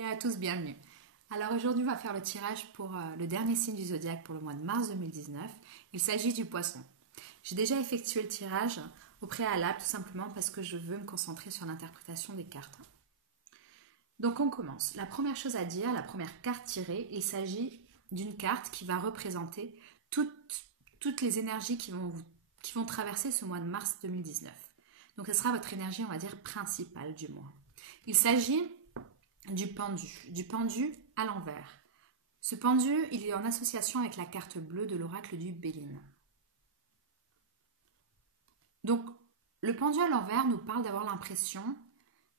Salut à tous, bienvenue. Alors aujourd'hui, on va faire le tirage pour le dernier signe du zodiaque pour le mois de mars 2019. Il s'agit du poisson. J'ai déjà effectué le tirage au préalable, tout simplement parce que je veux me concentrer sur l'interprétation des cartes. Donc on commence. La première chose à dire, la première carte tirée, il s'agit d'une carte qui va représenter toutes les énergies qui vont traverser ce mois de mars 2019. Donc ce sera votre énergie, on va dire, principale du mois. Il s'agit du pendu à l'envers. Ce pendu, il est en association avec la carte bleue de l'oracle du Béline. Donc, le pendu à l'envers nous parle d'avoir l'impression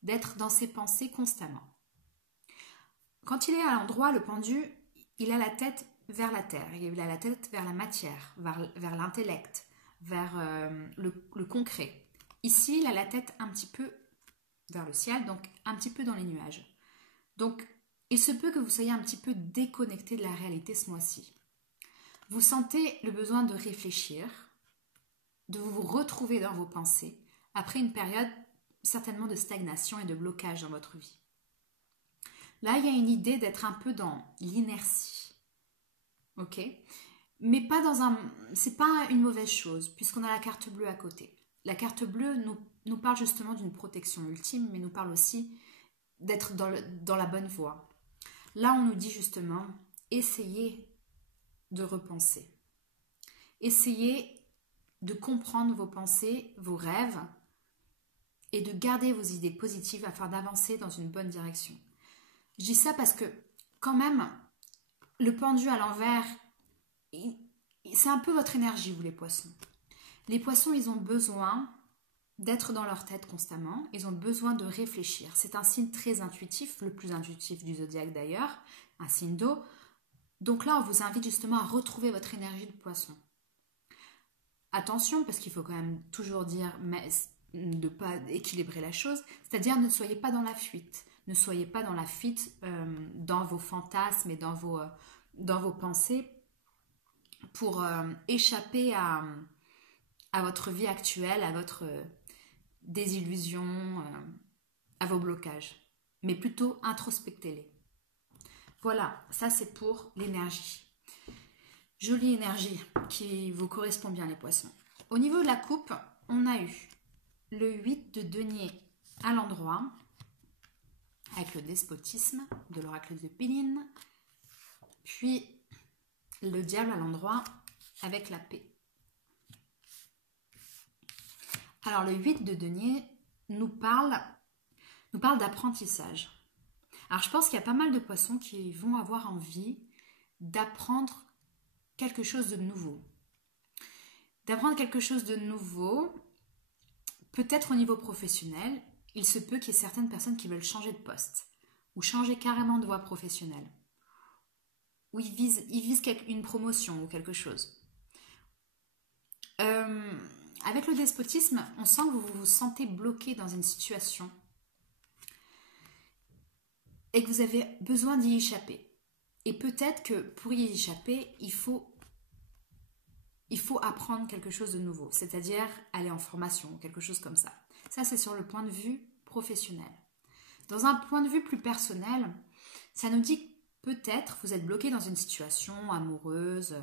d'être dans ses pensées constamment. Quand il est à l'endroit, le pendu, il a la tête vers la terre, il a la tête vers la matière, vers l'intellect, vers le concret. Ici, il a la tête un petit peu vers le ciel, donc un petit peu dans les nuages. Donc, il se peut que vous soyez un petit peu déconnecté de la réalité ce mois-ci. Vous sentez le besoin de réfléchir, de vous retrouver dans vos pensées, après une période certainement de stagnation et de blocage dans votre vie. Là, il y a une idée d'être un peu dans l'inertie. Ok ? Mais pas c'est pas une mauvaise chose, puisqu'on a la carte bleue à côté. La carte bleue nous parle justement d'une protection ultime, mais nous parle aussi d'être dans la bonne voie. Là, on nous dit justement, essayez de repenser. Essayez de comprendre vos pensées, vos rêves, et de garder vos idées positives afin d'avancer dans une bonne direction. Je dis ça parce que, quand même, le pendu à l'envers, c'est un peu votre énergie, vous les poissons. Les poissons, ils ont besoin d'être dans leur tête constamment, ils ont besoin de réfléchir. C'est un signe très intuitif, le plus intuitif du zodiaque d'ailleurs, un signe d'eau. Donc là, on vous invite justement à retrouver votre énergie de poisson. Attention, parce qu'il faut quand même toujours dire de ne pas équilibrer la chose, c'est-à-dire ne soyez pas dans la fuite. Ne soyez pas dans la fuite dans vos fantasmes et dans vos pensées pour échapper à votre vie actuelle, à votre désillusion, à vos blocages. Mais plutôt introspectez-les. Voilà, ça c'est pour l'énergie. Jolie énergie qui vous correspond bien les poissons. Au niveau de la coupe, on a eu le 8 de denier à l'endroit, avec le despotisme de l'oracle de Béline, puis le diable à l'endroit avec la paix. Alors le 8 de denier nous parle d'apprentissage. Alors je pense qu'il y a pas mal de poissons qui vont avoir envie d'apprendre quelque chose de nouveau. D'apprendre quelque chose de nouveau, peut-être au niveau professionnel, il se peut qu'il y ait certaines personnes qui veulent changer de poste ou changer carrément de voie professionnelle. Ou ils visent une promotion ou quelque chose. Avec le despotisme, on sent que vous vous sentez bloqué dans une situation et que vous avez besoin d'y échapper. Et peut-être que pour y échapper, il faut apprendre quelque chose de nouveau, c'est-à-dire aller en formation, quelque chose comme ça. Ça, c'est sur le point de vue professionnel. Dans un point de vue plus personnel, ça nous dit que peut-être vous êtes bloqué dans une situation amoureuse,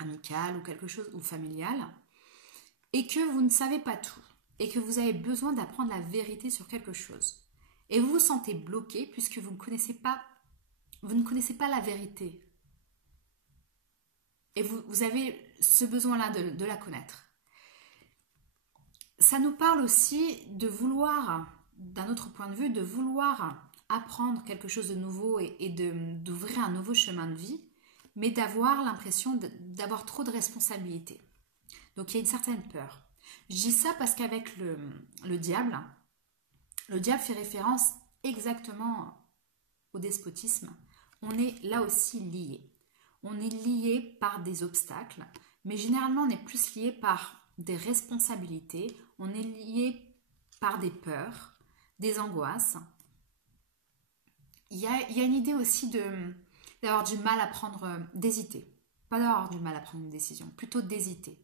amicale ou quelque chose, ou familiale, et que vous ne savez pas tout, et que vous avez besoin d'apprendre la vérité sur quelque chose. Et vous vous sentez bloqué puisque vous ne connaissez pas la vérité. Et vous avez ce besoin-là de la connaître. Ça nous parle aussi de vouloir, d'un autre point de vue, de vouloir apprendre quelque chose de nouveau et d'ouvrir un nouveau chemin de vie, mais d'avoir l'impression d'avoir trop de responsabilités. Donc il y a une certaine peur. Je dis ça parce qu'avec le diable fait référence exactement au despotisme. On est là aussi lié. On est lié par des obstacles, mais généralement on est plus lié par des responsabilités, on est lié par des peurs, des angoisses. Il y a une idée aussi d'avoir du mal à d'hésiter. Pas d'avoir du mal à prendre une décision, plutôt d'hésiter.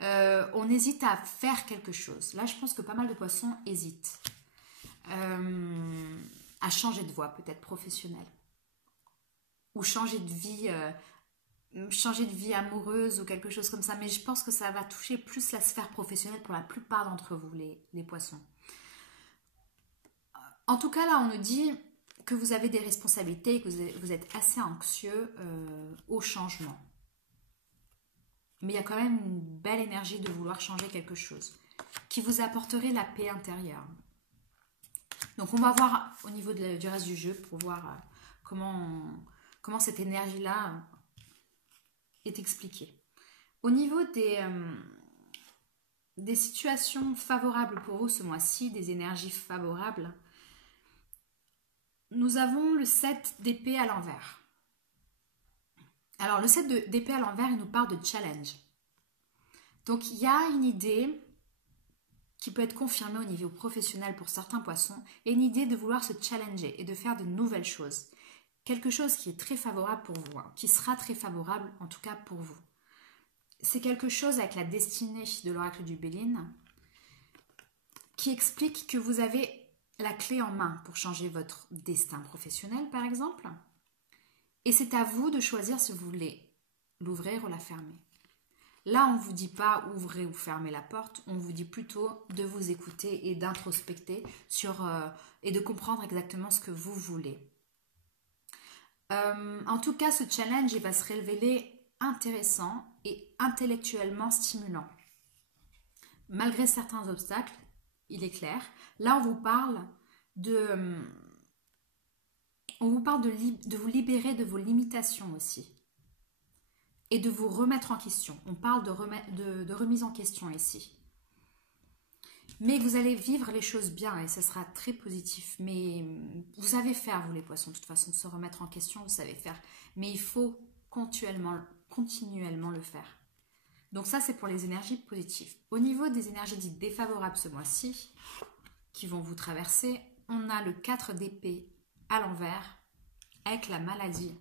On hésite à faire quelque chose. Là, je pense que pas mal de poissons hésitent. à changer de voie, peut-être professionnelle. Ou changer de vie amoureuse ou quelque chose comme ça. Mais je pense que ça va toucher plus la sphère professionnelle pour la plupart d'entre vous, les poissons. En tout cas, là, on nous dit que vous avez des responsabilités, que vous êtes assez anxieux au changement. Mais il y a quand même une belle énergie de vouloir changer quelque chose qui vous apporterait la paix intérieure. Donc, on va voir au niveau du reste du jeu pour voir comment cette énergie-là est expliquée. Au niveau des situations favorables pour vous ce mois-ci, des énergies favorables, nous avons le 7 d'épée à l'envers. Alors, le 7 d'épée à l'envers, il nous parle de challenge. Donc, il y a une idée qui peut être confirmée au niveau professionnel pour certains poissons, et une idée de vouloir se challenger et de faire de nouvelles choses. Quelque chose qui est très favorable pour vous, qui sera très favorable en tout cas pour vous. C'est quelque chose avec la destinée de l'oracle du Béline qui explique que vous avez la clé en main pour changer votre destin professionnel, par exemple. Et c'est à vous de choisir si vous voulez l'ouvrir ou la fermer. Là, on ne vous dit pas ouvrez ou fermez la porte, on vous dit plutôt de vous écouter et d'introspecter et de comprendre exactement ce que vous voulez. En tout cas, ce challenge il va se révéler intéressant et intellectuellement stimulant. Malgré certains obstacles, il est clair. Là, on vous parle de vous libérer de vos limitations aussi. Et de vous remettre en question. On parle de remise en question ici. Mais vous allez vivre les choses bien et ce sera très positif. Mais vous savez faire, vous les poissons, de toute façon, de se remettre en question, vous savez faire. Mais il faut continuellement le faire. Donc ça, c'est pour les énergies positives. Au niveau des énergies dites défavorables ce mois-ci, qui vont vous traverser, on a le 4 d'épée à l'envers, avec la maladie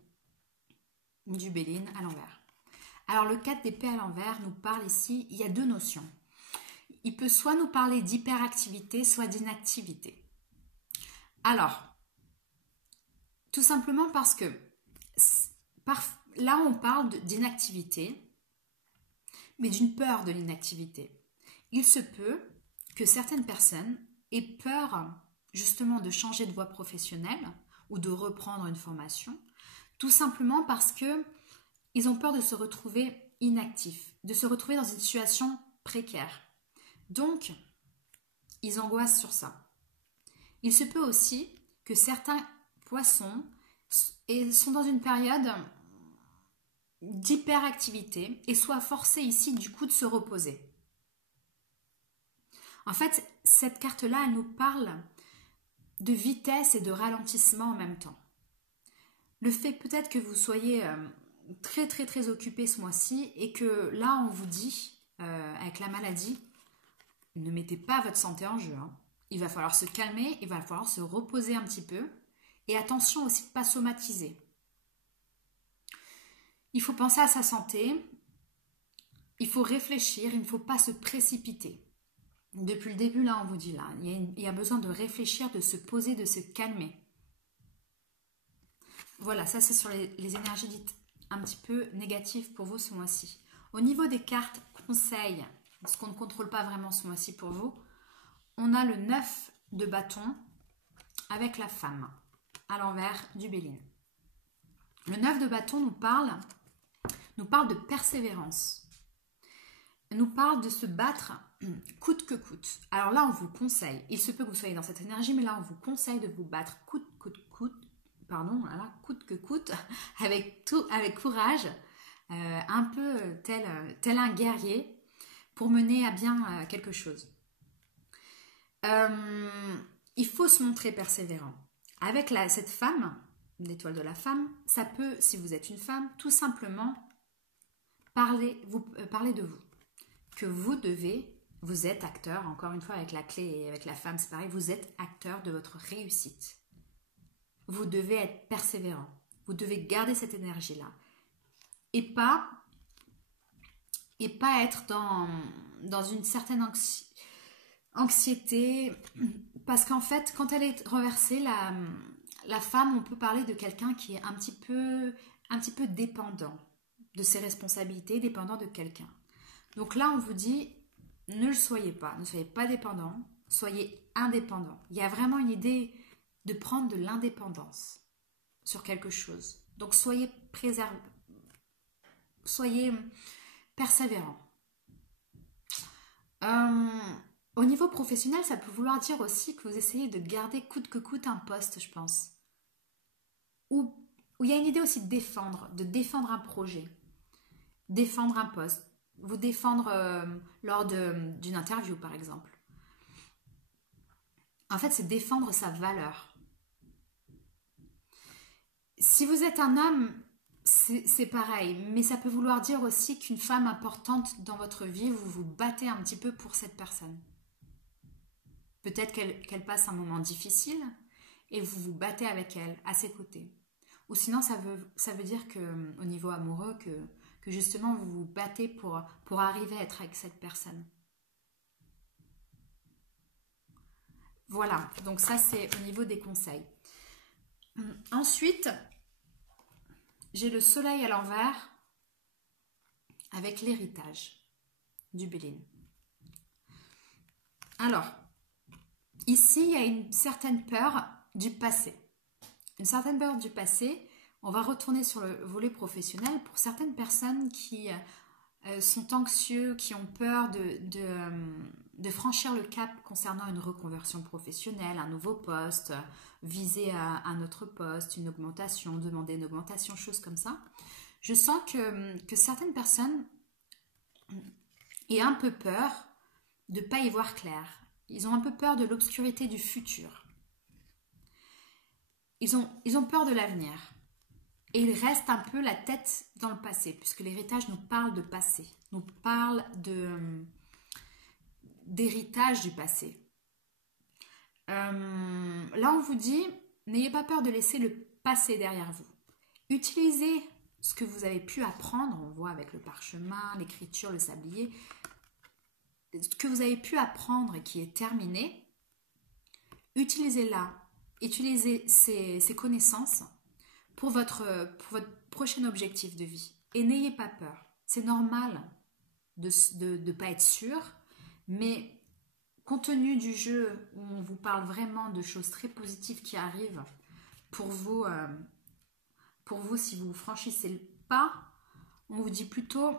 du Béline à l'envers. Alors le 4 d'épée à l'envers nous parle ici, il y a deux notions. Il peut soit nous parler d'hyperactivité, soit d'inactivité. Alors, tout simplement parce que là on parle d'inactivité, mais d'une peur de l'inactivité. Il se peut que certaines personnes aient peur justement de changer de voie professionnelle ou de reprendre une formation, tout simplement parce que ils ont peur de se retrouver inactifs, de se retrouver dans une situation précaire. Donc, ils angoissent sur ça. Il se peut aussi que certains poissons sont dans une période d'hyperactivité et soient forcés ici du coup de se reposer. En fait, cette carte-là, elle nous parle de vitesse et de ralentissement en même temps. Le fait peut-être que vous soyez très très très occupé ce mois-ci et que là on vous dit avec la maladie, ne mettez pas votre santé en jeu. Il va falloir se calmer, il va falloir se reposer un petit peu et attention aussi de ne pas somatiser. Il faut penser à sa santé, il faut réfléchir, il ne faut pas se précipiter. Depuis le début là on vous dit là, il y a besoin de réfléchir, de se poser, de se calmer. Voilà, ça c'est sur les énergies dites un petit peu négatives pour vous ce mois-ci. Au niveau des cartes conseils, ce qu'on ne contrôle pas vraiment ce mois-ci pour vous, on a le 9 de bâton avec la femme à l'envers du Béline. Le 9 de bâton nous parle de persévérance. Nous parle de se battre coûte que coûte. Alors là, on vous conseille, il se peut que vous soyez dans cette énergie, mais là, on vous conseille de vous battre coûte que coûte, avec courage, un peu tel un guerrier, pour mener à bien quelque chose. Il faut se montrer persévérant. Avec cette femme, l'étoile de la femme, ça peut, si vous êtes une femme, tout simplement parler de vous. Que vous êtes acteur, encore une fois avec la clé et avec la femme, c'est pareil, vous êtes acteur de votre réussite. Vous devez être persévérant. Vous devez garder cette énergie-là. Et pas être dans une certaine anxiété. Parce qu'en fait, quand elle est renversée, la femme, on peut parler de quelqu'un qui est un petit peu dépendant de ses responsabilités, dépendant de quelqu'un. Donc là, on vous dit, ne le soyez pas. Ne soyez pas dépendant, soyez indépendant. Il y a vraiment une idée de prendre de l'indépendance sur quelque chose. Donc soyez persévérant. Au niveau professionnel, ça peut vouloir dire aussi que vous essayez de garder coûte que coûte un poste, je pense. Où il y a une idée aussi de défendre un projet, défendre un poste, vous défendre lors d'une interview par exemple. En fait, c'est défendre sa valeur. Si vous êtes un homme, c'est pareil, mais ça peut vouloir dire aussi qu'une femme importante dans votre vie, vous vous battez un petit peu pour cette personne. Peut-être qu'elle passe un moment difficile et vous vous battez avec elle, à ses côtés. Ou sinon, ça veut dire qu'au niveau amoureux, que justement vous vous battez pour arriver à être avec cette personne. Voilà, donc ça c'est au niveau des conseils. Ensuite, j'ai le soleil à l'envers avec l'héritage du Béline. Alors, ici, il y a une certaine peur du passé. Une certaine peur du passé. On va retourner sur le volet professionnel. Pour certaines personnes qui sont anxieux, qui ont peur de franchir le cap concernant une reconversion professionnelle, un nouveau poste, viser à un autre poste, une augmentation, demander une augmentation, choses comme ça. Je sens que certaines personnes aient un peu peur de ne pas y voir clair. Ils ont un peu peur de l'obscurité du futur. Ils ont peur de l'avenir. Et ils restent un peu la tête dans le passé, puisque l'héritage nous parle de passé, nous parle d'héritage du passé. Là, on vous dit, n'ayez pas peur de laisser le passé derrière vous. Utilisez ce que vous avez pu apprendre, on voit avec le parchemin, l'écriture, le sablier, ce que vous avez pu apprendre et qui est terminé, utilisez-la, utilisez ces connaissances pour votre prochain objectif de vie. Et n'ayez pas peur. C'est normal de ne pas être sûr, mais compte tenu du jeu où on vous parle vraiment de choses très positives qui arrivent pour vous si vous franchissez le pas, on vous dit plutôt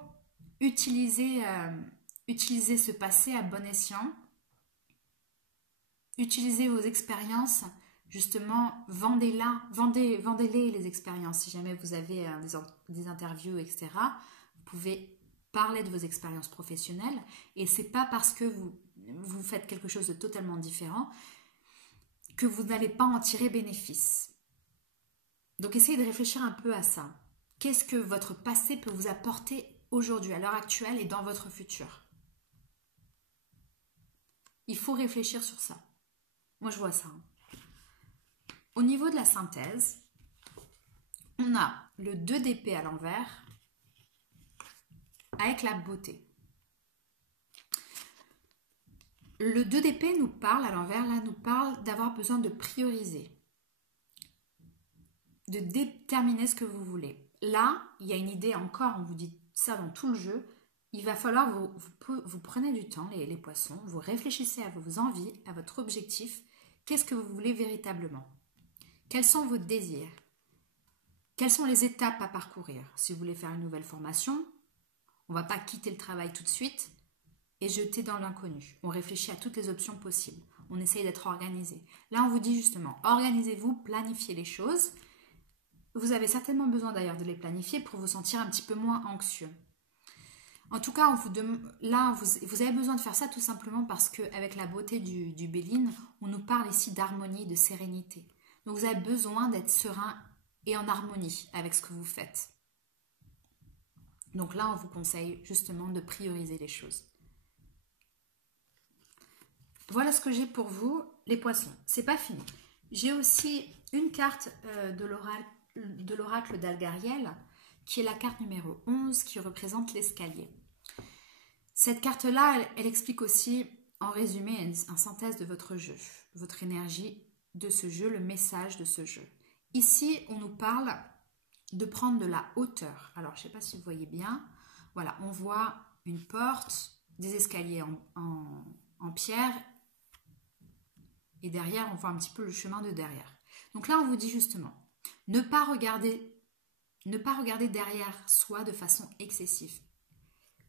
utilisez ce passé à bon escient, utilisez vos expériences. Justement, vendez-les les expériences. Si jamais vous avez des interviews, etc., vous pouvez parler de vos expériences professionnelles. Et c'est pas parce que vous faites quelque chose de totalement différent que vous n'allez pas en tirer bénéfice. Donc, essayez de réfléchir un peu à ça. Qu'est-ce que votre passé peut vous apporter aujourd'hui, à l'heure actuelle et dans votre futur? Il faut réfléchir sur ça. Moi, je vois ça. Au niveau de la synthèse, on a le 2 d'épée à l'envers avec la beauté. Le 2 d'épée nous parle à l'envers, là, nous parle d'avoir besoin de prioriser, de déterminer ce que vous voulez. Là, il y a une idée encore, on vous dit ça dans tout le jeu, il va falloir vous prenez du temps, les poissons, vous réfléchissez à vos envies, à votre objectif, qu'est-ce que vous voulez véritablement? Quels sont vos désirs? Quelles sont les étapes à parcourir? Si vous voulez faire une nouvelle formation, on ne va pas quitter le travail tout de suite et jeter dans l'inconnu. On réfléchit à toutes les options possibles. On essaye d'être organisé. Là, on vous dit justement, organisez-vous, planifiez les choses. Vous avez certainement besoin d'ailleurs de les planifier pour vous sentir un petit peu moins anxieux. En tout cas, vous avez besoin de faire ça tout simplement parce qu'avec la beauté du Béline, on nous parle ici d'harmonie, de sérénité. Donc vous avez besoin d'être serein et en harmonie avec ce que vous faites. Donc là, on vous conseille justement de prioriser les choses. Voilà ce que j'ai pour vous, les poissons. C'est pas fini. J'ai aussi une carte de l'oracle d'Algariel, qui est la carte numéro 11, qui représente l'escalier. Cette carte-là, elle explique aussi, en résumé, une synthèse de votre jeu, votre énergie de ce jeu, le message de ce jeu. ici, on nous parle de prendre de la hauteur. Alors, je ne sais pas si vous voyez bien. Voilà, on voit une porte, des escaliers en pierre. Et derrière, on voit un petit peu le chemin de derrière. Donc là, on vous dit justement, ne pas regarder derrière soi de façon excessive.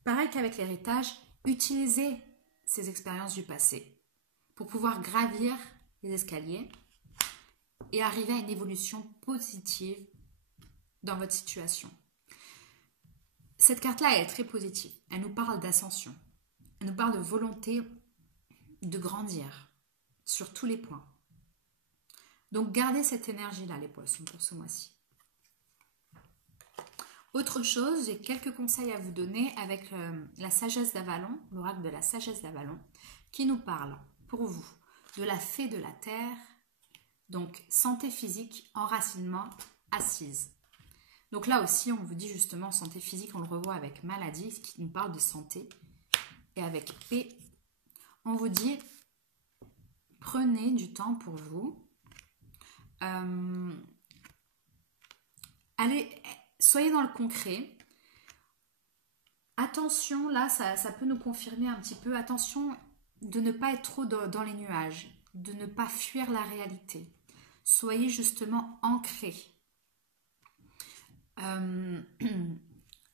Pareil qu'avec l'héritage, utilisez ces expériences du passé pour pouvoir gravir les escaliers et arriver à une évolution positive dans votre situation. Cette carte-là, elle est très positive. Elle nous parle d'ascension. Elle nous parle de volonté de grandir sur tous les points. Donc, gardez cette énergie-là, les poissons, pour ce mois-ci. Autre chose, j'ai quelques conseils à vous donner avec la sagesse d'Avalon, l'oracle de la sagesse d'Avalon, qui nous parle, pour vous, de la fée de la terre, donc santé physique, enracinement, assise. Donc là aussi, on vous dit justement santé physique, on le revoit avec maladie, ce qui nous parle de santé. Et avec paix, on vous dit, prenez du temps pour vous. Allez, soyez dans le concret. Attention, là, ça peut nous confirmer un petit peu. Attention de ne pas être trop dans les nuages, de ne pas fuir la réalité. Soyez justement ancrés.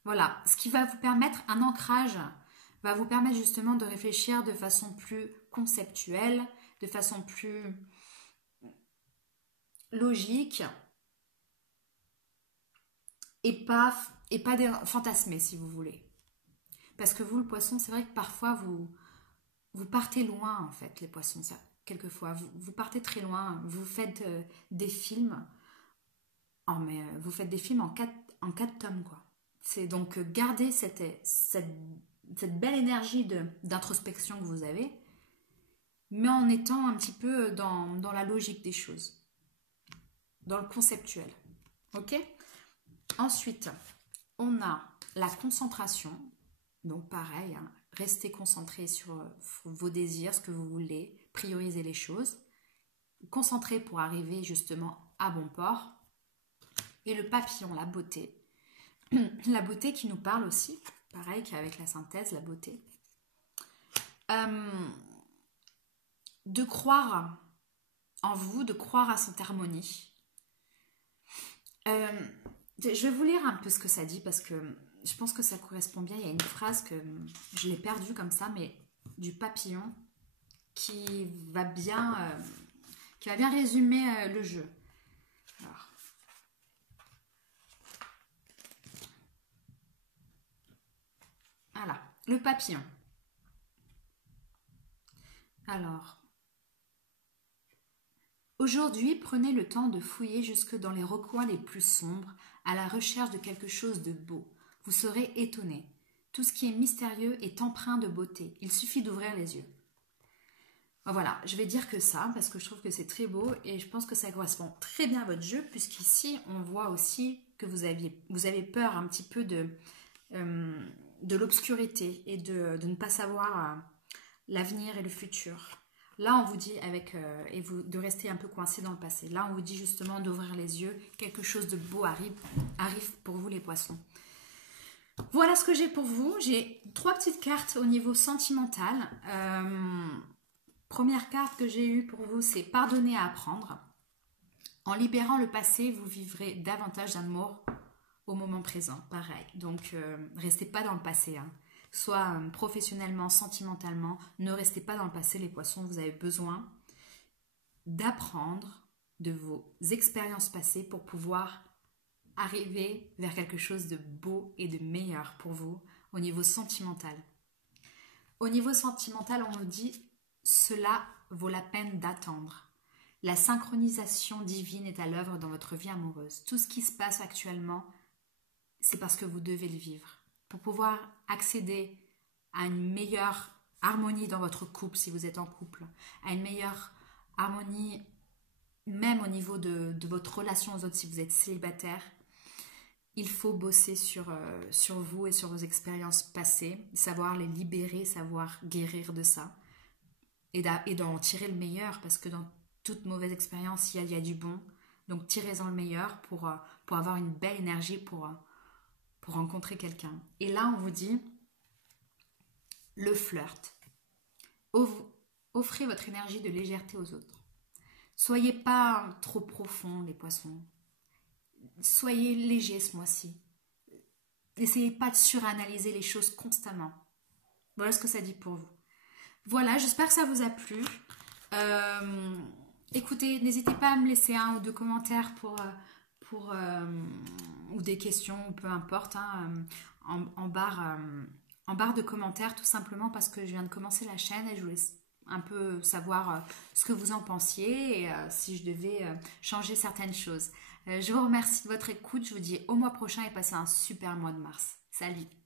Voilà, ce qui va vous permettre, un ancrage va vous permettre justement de réfléchir de façon plus conceptuelle, de façon plus logique et pas fantasmer si vous voulez. Parce que vous, le poisson, c'est vrai que parfois vous partez loin en fait, les poissons, ça, quelquefois. Vous partez très loin, vous faites des films, vous faites des films en quatre tomes, quoi. C'est donc garder cette belle énergie d'introspection que vous avez, mais en étant un petit peu dans la logique des choses, dans le conceptuel. Ok ? Ensuite, on a la concentration. Donc pareil, hein, restez concentré sur vos désirs, ce que vous voulez, priorisez les choses. Concentrez pour arriver justement à bon port. Et le papillon, la beauté. La beauté qui nous parle aussi, pareil qu'avec la synthèse, la beauté. De croire en vous, de croire à cette harmonie. Je vais vous lire un peu ce que ça dit parce que je pense que ça correspond bien. Il y a une phrase que je l'ai perdue comme ça, mais du papillon qui va bien résumer le jeu. Alors. Voilà, le papillon. Alors, aujourd'hui, prenez le temps de fouiller jusque dans les recoins les plus sombres à la recherche de quelque chose de beau. Vous serez étonné. Tout ce qui est mystérieux est empreint de beauté. Il suffit d'ouvrir les yeux. Voilà, je vais dire que ça, parce que je trouve que c'est très beau et je pense que ça correspond très bien à votre jeu, puisqu'ici, on voit aussi que vous avez peur un petit peu de l'obscurité et de ne pas savoir l'avenir et le futur. Là, on vous dit de rester un peu coincé dans le passé. Là, on vous dit justement d'ouvrir les yeux. Quelque chose de beau arrive pour vous, les poissons. Voilà ce que j'ai pour vous. J'ai 3 petites cartes au niveau sentimental. Première carte que j'ai eue pour vous, c'est pardonner à apprendre. En libérant le passé, vous vivrez davantage d'amour au moment présent. Pareil. Donc, restez pas dans le passé, hein. Soit professionnellement, sentimentalement, ne restez pas dans le passé, les poissons. Vous avez besoin d'apprendre de vos expériences passées pour pouvoir arriver vers quelque chose de beau et de meilleur pour vous au niveau sentimental. Au niveau sentimental, on nous dit « Cela vaut la peine d'attendre ». La synchronisation divine est à l'œuvre dans votre vie amoureuse. Tout ce qui se passe actuellement, c'est parce que vous devez le vivre. Pour pouvoir accéder à une meilleure harmonie dans votre couple, si vous êtes en couple, à une meilleure harmonie même au niveau de votre relation aux autres, si vous êtes célibataire, il faut bosser sur vous et sur vos expériences passées, savoir les libérer, savoir guérir de ça et d'en tirer le meilleur, parce que dans toute mauvaise expérience, il y a du bon. Donc tirez-en le meilleur pour avoir une belle énergie pour rencontrer quelqu'un. Et là, on vous dit le flirt. Offrez votre énergie de légèreté aux autres. Soyez pas trop profond, les poissons. Soyez léger ce mois-ci. N'essayez pas de suranalyser les choses constamment. Voilà ce que ça dit pour vous. Voilà, j'espère que ça vous a plu. Écoutez, n'hésitez pas à me laisser 1 ou 2 commentaires ou des questions, peu importe, hein, en barre de commentaires, tout simplement parce que je viens de commencer la chaîne et je voulais un peu savoir ce que vous en pensiez et si je devais changer certaines choses. Je vous remercie de votre écoute, je vous dis au mois prochain et passez un super mois de mars. Salut!